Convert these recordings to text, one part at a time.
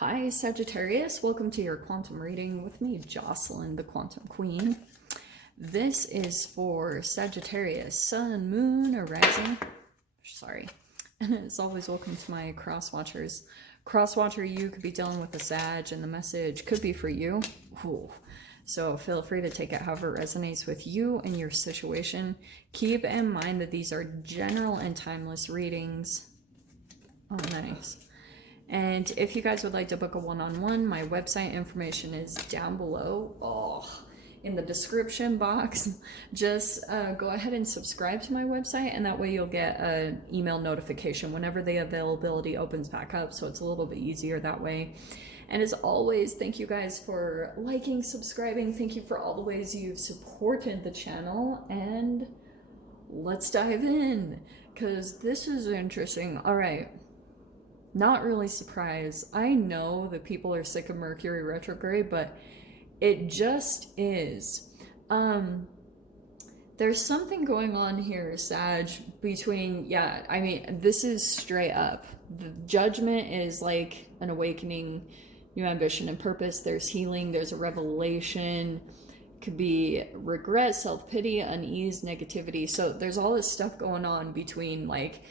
Hi, Sagittarius. Welcome to your quantum reading with me, Jocelyn, the Quantum Queen. This is for Sagittarius, Sun, Moon, or Rising. Sorry. And as always, welcome to my cross watchers. Cross watcher, you could be dealing with a Sag, and the message could be for you. Ooh. So feel free to take it however it resonates with you and your situation. Keep in mind that these are general and timeless readings. Oh, nice. And if you guys would like to book a one-on-one, my website information is down below in the description box. Just go ahead and subscribe to my website, and that way you'll get an email notification whenever the availability opens back up, so it's a little bit easier that way. And as always, thank you guys for liking, subscribing. Thank you for all the ways you've supported the channel, and let's dive in, because this is interesting. All right. Not really surprised. I know that people are sick of Mercury retrograde, but it just is. There's something going on here, Sag, between, I mean, this is straight up. The Judgment is like an awakening, new ambition and purpose. There's healing, there's a revelation. Could be regret, self-pity, unease, negativity. So there's all this stuff going on between like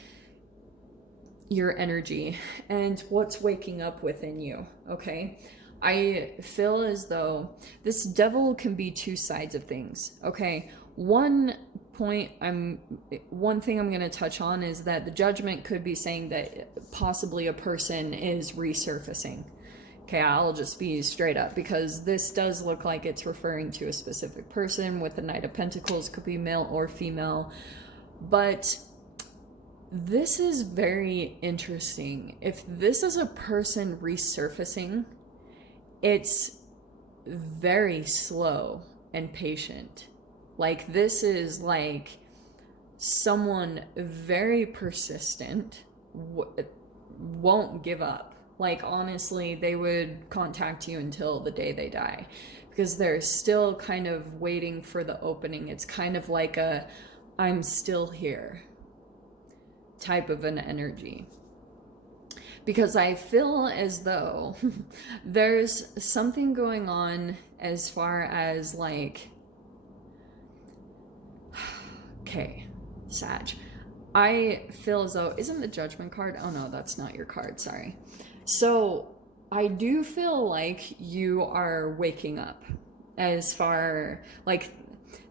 your energy and what's waking up within you. Okay, I feel as though this devil can be two sides of things. Okay, one thing I'm going to touch on is that the Judgment could be saying that possibly a person is resurfacing. Okay, I'll just be straight up, because this does look like it's referring to a specific person. With the Knight of Pentacles, could be male or female, but this is very interesting. If this is a person resurfacing, it's very slow and patient. Like, this is like someone very persistent, won't give up. Like, honestly, they would contact you until the day they die, because they're still kind of waiting for the opening. It's kind of like a, I'm still here type of an energy, because I feel as though there's something going on as far as like, okay, Sag, I feel as though, isn't the Judgment card? Oh no, that's not your card, sorry. So I do feel like you are waking up, as far like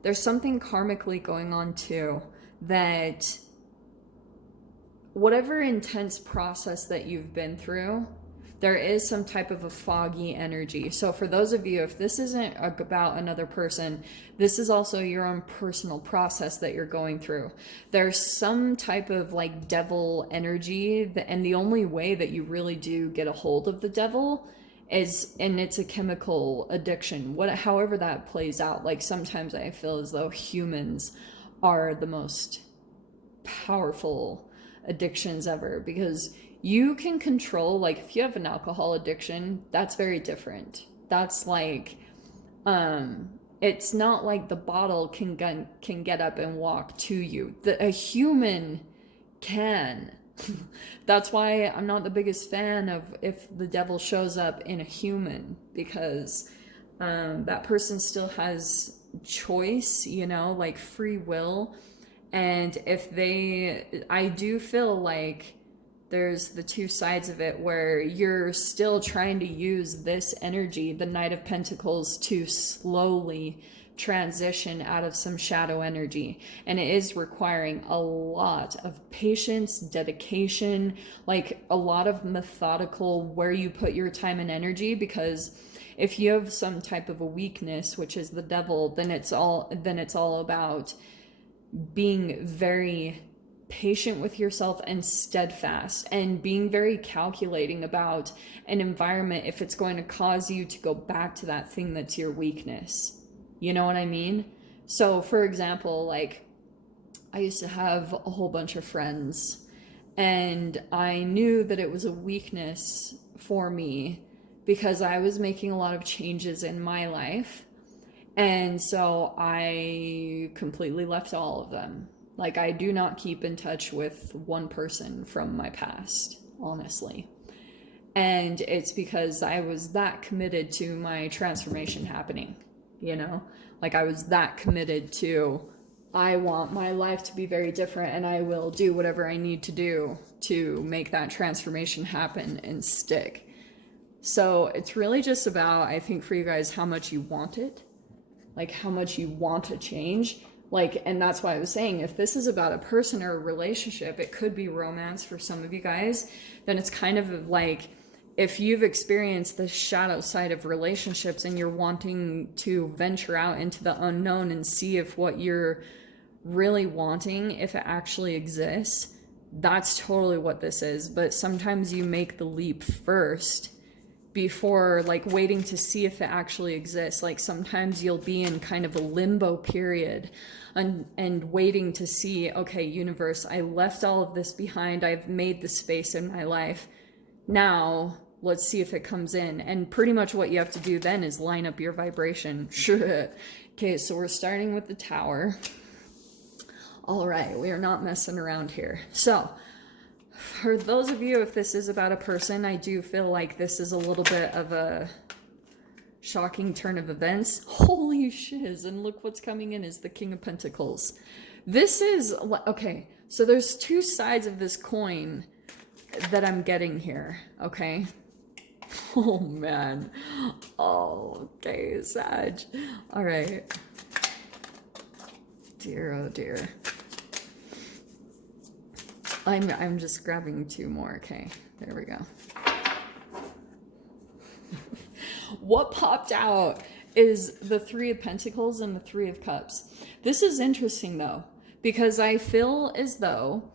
there's something karmically going on too, that whatever intense process that you've been through, there is some type of a foggy energy. So for those of you, if this isn't about another person, this is also your own personal process that you're going through. There's some type of like devil energy, and the only way that you really do get a hold of the devil is, and it's a chemical addiction, however that plays out. Like, sometimes I feel as though humans are the most powerful addictions ever, because you can control, like, if you have an alcohol addiction, that's very different. That's like, it's not like the bottle can get up and walk to you. A human can. That's why I'm not the biggest fan of if the devil shows up in a human, because that person still has choice, like free will. And I do feel like there's the two sides of it, where you're still trying to use this energy, the Knight of Pentacles, to slowly transition out of some shadow energy. And it is requiring a lot of patience, dedication, like a lot of methodical where you put your time and energy, because if you have some type of a weakness, which is the devil, then it's all about being very patient with yourself and steadfast, and being very calculating about an environment if it's going to cause you to go back to that thing that's your weakness. You know what I mean? So for example, like, I used to have a whole bunch of friends, and I knew that it was a weakness for me because I was making a lot of changes in my life. And so I completely left all of them. Like, I do not keep in touch with one person from my past, honestly. And it's because I was that committed to my transformation happening, you know? Like I was that committed to, I want my life to be very different, and I will do whatever I need to do to make that transformation happen and stick. So it's really just about, I think for you guys, how much you want it, like how much you want to change. Like, and that's why I was saying, if this is about a person or a relationship, it could be romance for some of you guys, then it's kind of like, if you've experienced the shadow side of relationships and you're wanting to venture out into the unknown and see if what you're really wanting, if it actually exists, that's totally what this is. But sometimes you make the leap first before like waiting to see if it actually exists. Like sometimes you'll be in kind of a limbo period and waiting to see, okay, universe, I left all of this behind. I've made the space in my life. Now let's see if it comes in. And pretty much what you have to do then is line up your vibration. Sure. Okay, so we're starting with the Tower. All right, we are not messing around here. So for those of you, if this is about a person, I do feel like this is a little bit of a shocking turn of events. Holy shiz, and look what's coming in is the King of Pentacles. This is, okay, so there's two sides of this coin that I'm getting here, okay? Oh man. Oh, okay, Sag. All right. Dear, oh dear. I'm just grabbing two more. Okay, there we go. What popped out is the Three of Pentacles and the Three of Cups. This is interesting though, because I feel as though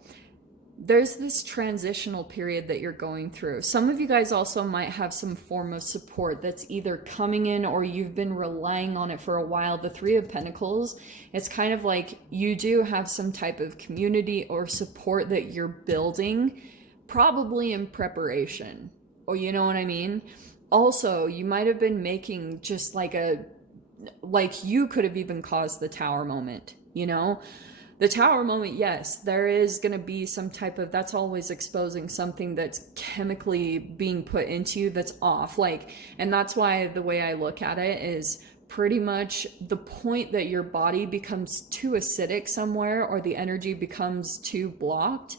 there's this transitional period that you're going through. Some of you guys also might have some form of support that's either coming in or you've been relying on it for a while. The Three of Pentacles, it's kind of like you do have some type of community or support that you're building, probably in preparation. Or you know what I mean? Also, you might have been making just like you could have even caused the Tower moment, you know? The Tower moment, yes, there is going to be some type of, that's always exposing something that's chemically being put into you that's off. Like, and that's why the way I look at it is pretty much the point that your body becomes too acidic somewhere or the energy becomes too blocked,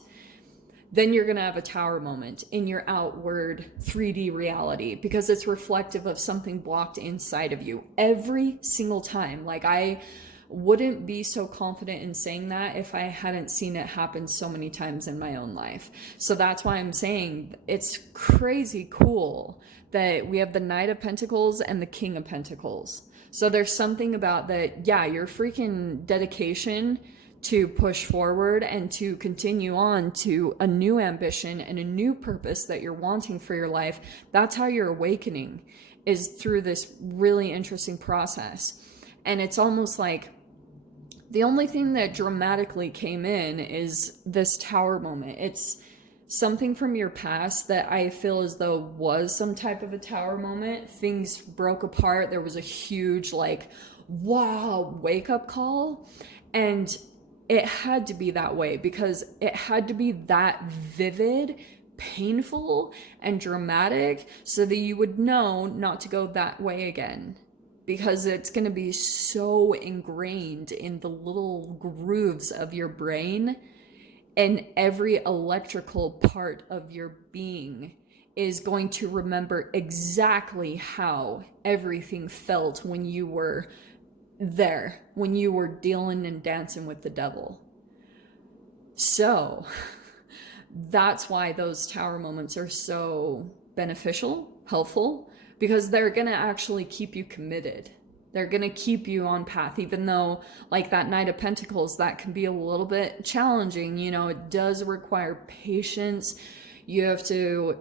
then you're going to have a Tower moment in your outward 3D reality because it's reflective of something blocked inside of you every single time. Like I wouldn't be so confident in saying that if I hadn't seen it happen so many times in my own life. So that's why I'm saying it's crazy cool that we have the Knight of Pentacles and the King of Pentacles. So there's something about that, yeah, your freaking dedication to push forward and to continue on to a new ambition and a new purpose that you're wanting for your life. That's how you're awakening, is through this really interesting process. And it's almost like the only thing that dramatically came in is this Tower moment. It's something from your past that I feel as though was some type of a Tower moment. Things broke apart. There was a huge like, wow, wake up call. And it had to be that way because it had to be that vivid, painful, and dramatic so that you would know not to go that way again. Because it's going to be so ingrained in the little grooves of your brain, and every electrical part of your being is going to remember exactly how everything felt when you were there, when you were dealing and dancing with the devil. So that's why those Tower moments are so beneficial, helpful, because they're going to actually keep you committed. They're going to keep you on path, even though like that Knight of Pentacles, that can be a little bit challenging. You know, it does require patience. You have to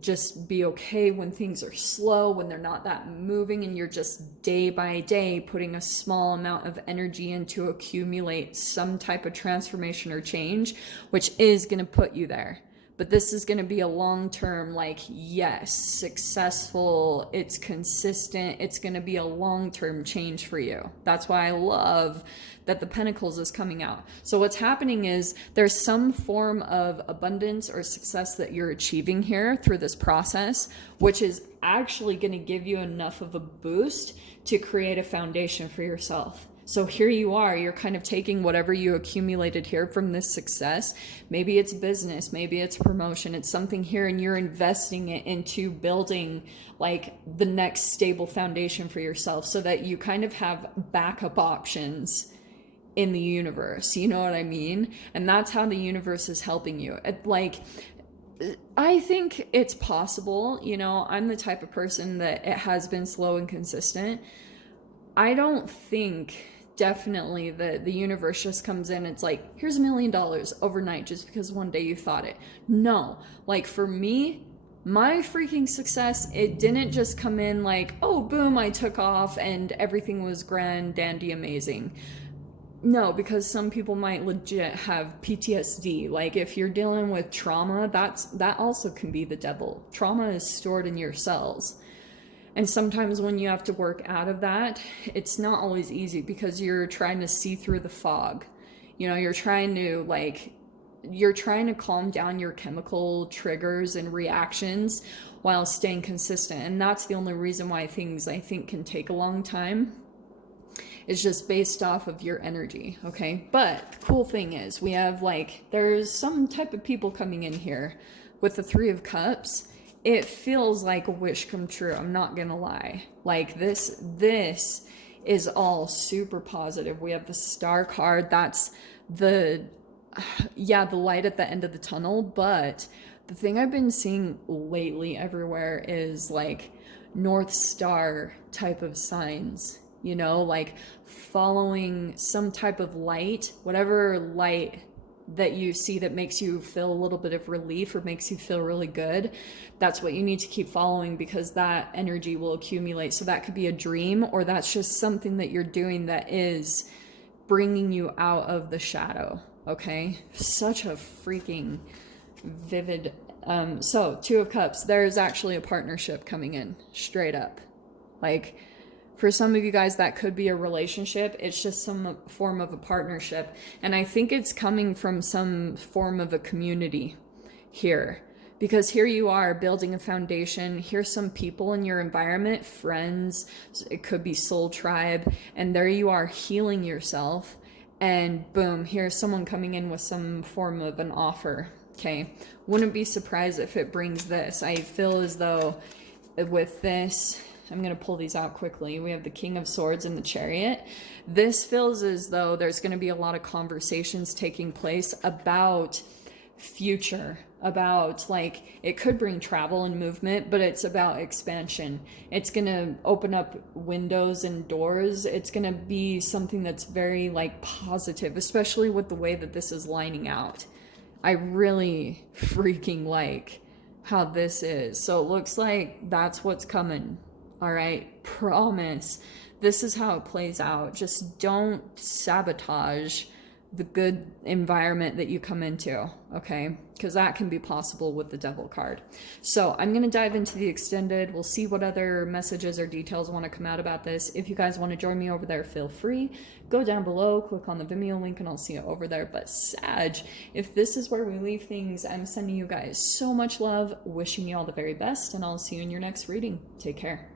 just be okay when things are slow, when they're not that moving, and you're just day by day putting a small amount of energy in to accumulate some type of transformation or change, which is going to put you there. But this is going to be a long-term, like, yes, successful, it's consistent, it's going to be a long-term change for you. That's why I love that the Pentacles is coming out. So what's happening is there's some form of abundance or success that you're achieving here through this process, which is actually going to give you enough of a boost to create a foundation for yourself. So here you are, you're kind of taking whatever you accumulated here from this success. Maybe it's business, maybe it's promotion, it's something here, and you're investing it into building like the next stable foundation for yourself so that you kind of have backup options in the universe. You know what I mean? And that's how the universe is helping you. I think it's possible, you know, I'm the type of person that it has been slow and consistent. I don't think definitely the universe just comes in, it's like, here's $1 million overnight just because one day you thought it. No, like for me, my freaking success, it didn't just come in like, oh, boom, I took off and everything was grand, dandy, amazing. No, because some people might legit have PTSD. Like if you're dealing with trauma, that also can be the devil. Trauma is stored in your cells. And sometimes when you have to work out of that, it's not always easy because you're trying to see through the fog. You know, you're trying to calm down your chemical triggers and reactions while staying consistent. And that's the only reason why things, I think, can take a long time. It's just based off of your energy, okay? But the cool thing is we have there's some type of people coming in here with the Three of Cups. It feels like a wish come true. I'm not gonna lie. Like this is all super positive. We have the Star card. That's the light at the end of the tunnel. But the thing I've been seeing lately everywhere is like North Star type of signs, you know, like following some type of light, whatever light that you see that makes you feel a little bit of relief or makes you feel really good. That's what you need to keep following because that energy will accumulate. So that could be a dream, or that's just something that you're doing that is bringing you out of the shadow. Okay, such a freaking vivid so Two of Cups, there's actually a partnership coming in straight up. Like for some of you guys, that could be a relationship. It's just some form of a partnership. And I think it's coming from some form of a community here. Because here you are building a foundation. Here's some people in your environment, friends. It could be soul tribe. And there you are healing yourself. And boom, here's someone coming in with some form of an offer. Okay. Wouldn't be surprised if it brings this. I feel as though with this, I'm going to pull these out quickly. We have the King of Swords and the Chariot. This feels as though there's going to be a lot of conversations taking place about future, about like it could bring travel and movement, but it's about expansion. It's going to open up windows and doors. It's going to be something that's very like positive, especially with the way that this is lining out. I really freaking like how this is. So it looks like that's what's coming. All right, promise. This is how it plays out. Just don't sabotage the good environment that you come into, okay? Because that can be possible with the Devil card. So I'm going to dive into the extended. We'll see what other messages or details want to come out about this. If you guys want to join me over there, feel free. Go down below, click on the Vimeo link, and I'll see you over there. But Sag, if this is where we leave things, I'm sending you guys so much love, wishing you all the very best, and I'll see you in your next reading. Take care.